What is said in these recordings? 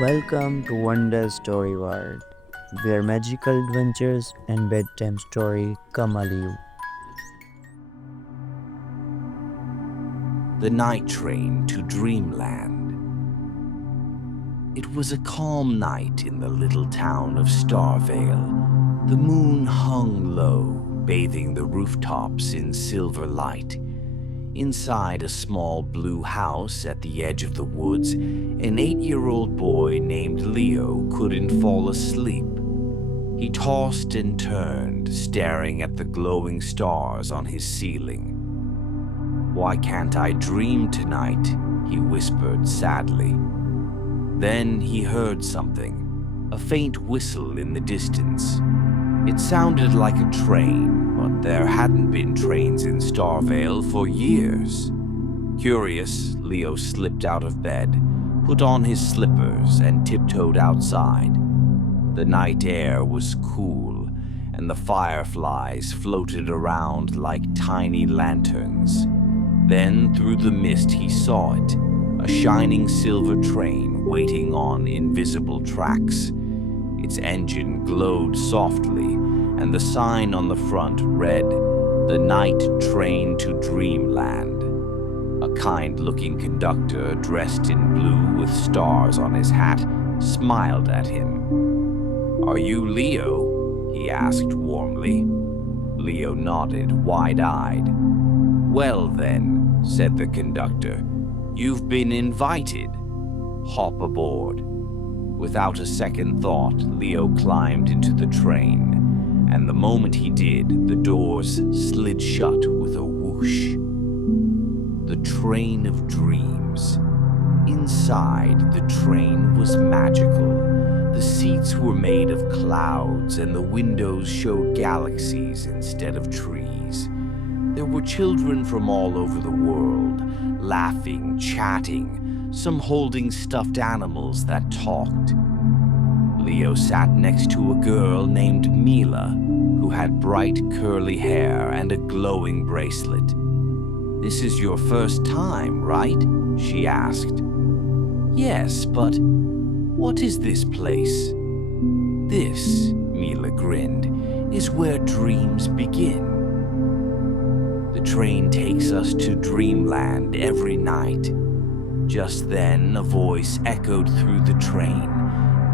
Welcome to Wonder Story World, where magical adventures and bedtime story come alive. The night train to Dreamland. It was a calm night in the little town of Starvale. The moon hung low, bathing the rooftops in silver light. Inside a small blue house at the edge of the woods, an 8-year-old boy named Leo couldn't fall asleep. He tossed and turned, staring at the glowing stars on his ceiling. "Why can't I dream tonight?" he whispered sadly. Then he heard something, a faint whistle in the distance. It sounded like a train, but there hadn't been trains in Starvale for years. Curious, Leo slipped out of bed, put on his slippers, and tiptoed outside. The night air was cool, and the fireflies floated around like tiny lanterns. Then, through the mist, he saw it, a shining silver train waiting on invisible tracks. Its engine glowed softly, and the sign on the front read, "The Night Train to Dreamland." A kind-looking conductor, dressed in blue with stars on his hat, smiled at him. "Are you Leo?" he asked warmly. Leo nodded, wide-eyed. "Well then," said the conductor, "you've been invited. Hop aboard." Without a second thought, Leo climbed into the train, and the moment he did, the doors slid shut with a whoosh. The train of dreams. Inside, the train was magical. The seats were made of clouds, and the windows showed galaxies instead of trees. There were children from all over the world, laughing, chatting, some holding stuffed animals that talked. Leo sat next to a girl named Mila, who had bright curly hair and a glowing bracelet. "This is your first time, right?" she asked. "Yes, but what is this place?" "This," Mila grinned, "is where dreams begin. The train takes us to Dreamland every night." Just then, a voice echoed through the train,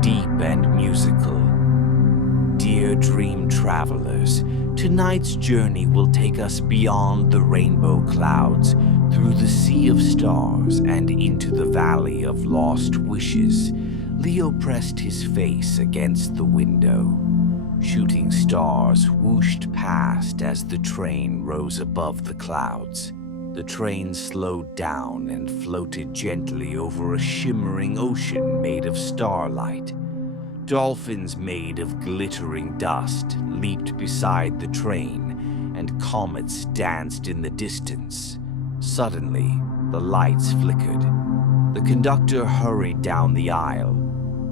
deep and musical. "Dear dream travelers, tonight's journey will take us beyond the rainbow clouds, through the sea of stars, and into the valley of lost wishes." Leo pressed his face against the window. Shooting stars whooshed past as the train rose above the clouds. The train slowed down and floated gently over a shimmering ocean made of starlight. Dolphins made of glittering dust leaped beside the train, and comets danced in the distance. Suddenly, the lights flickered. The conductor hurried down the aisle.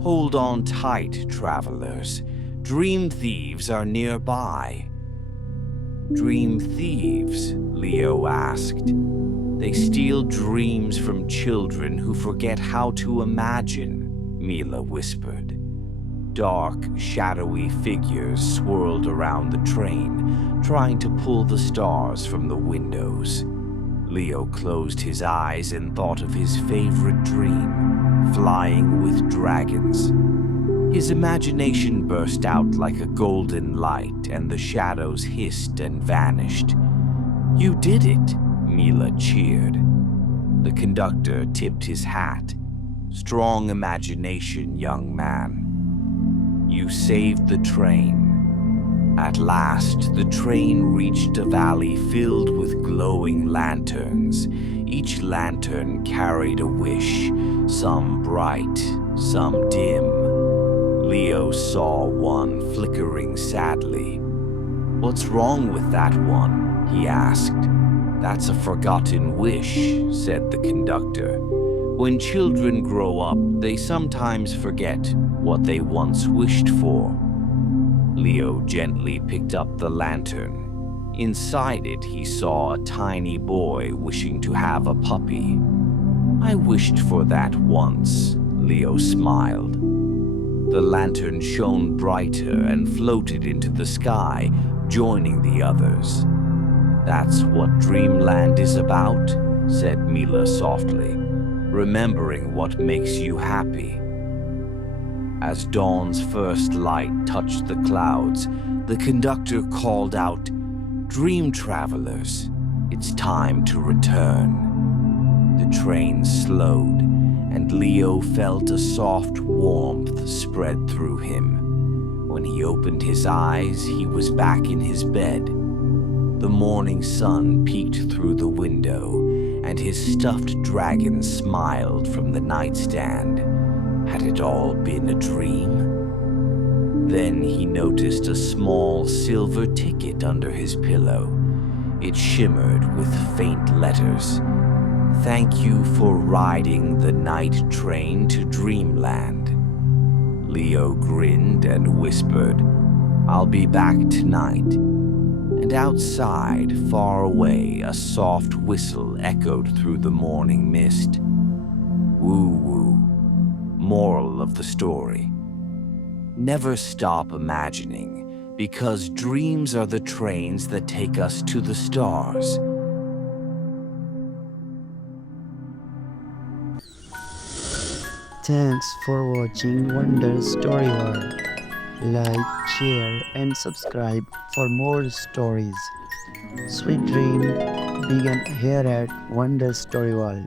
"Hold on tight, travelers. Dream thieves are nearby." "Dream thieves?" Leo asked. "They steal dreams from children who forget how to imagine," Mila whispered. Dark, shadowy figures swirled around the train, trying to pull the stars from the windows. Leo closed his eyes and thought of his favorite dream, flying with dragons. His imagination burst out like a golden light, and the shadows hissed and vanished. "You did it!" Mila cheered. The conductor tipped his hat. "Strong imagination, young man. You saved the train." At last, the train reached a valley filled with glowing lanterns. Each lantern carried a wish, some bright, some dim. Leo saw one flickering sadly. "What's wrong with that one?" he asked. "That's a forgotten wish," said the conductor. "When children grow up, they sometimes forget what they once wished for." Leo gently picked up the lantern. Inside it, he saw a tiny boy wishing to have a puppy. "I wished for that once," Leo smiled. The lantern shone brighter and floated into the sky, joining the others. "That's what Dreamland is about," said Mila softly, "remembering what makes you happy." As dawn's first light touched the clouds, the conductor called out, "Dream travelers, it's time to return." The train slowed, and Leo felt a soft warmth spread through him. When he opened his eyes, he was back in his bed. The morning sun peeked through the window, and his stuffed dragon smiled from the nightstand. Had it all been a dream? Then he noticed a small silver ticket under his pillow. It shimmered with faint letters. "Thank you for riding the night train to Dreamland." Leo grinned and whispered, "I'll be back tonight." And outside, far away, a soft whistle echoed through the morning mist. Woo-woo. Moral of the story: never stop imagining, because dreams are the trains that take us to the stars. Thanks for watching Wonder Story World. Like, share, and subscribe for more stories. Sweet dream begin here at Wonder Story World.